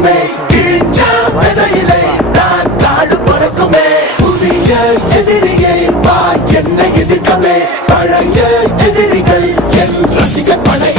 பறக்குமே கிழிஞ்ச விதையிலே நான் காடு பறக்குமே புதிய எதிரியை வா என்னை எதிர்க்கவே பழைய எதிரிகள் என் ரசிக படை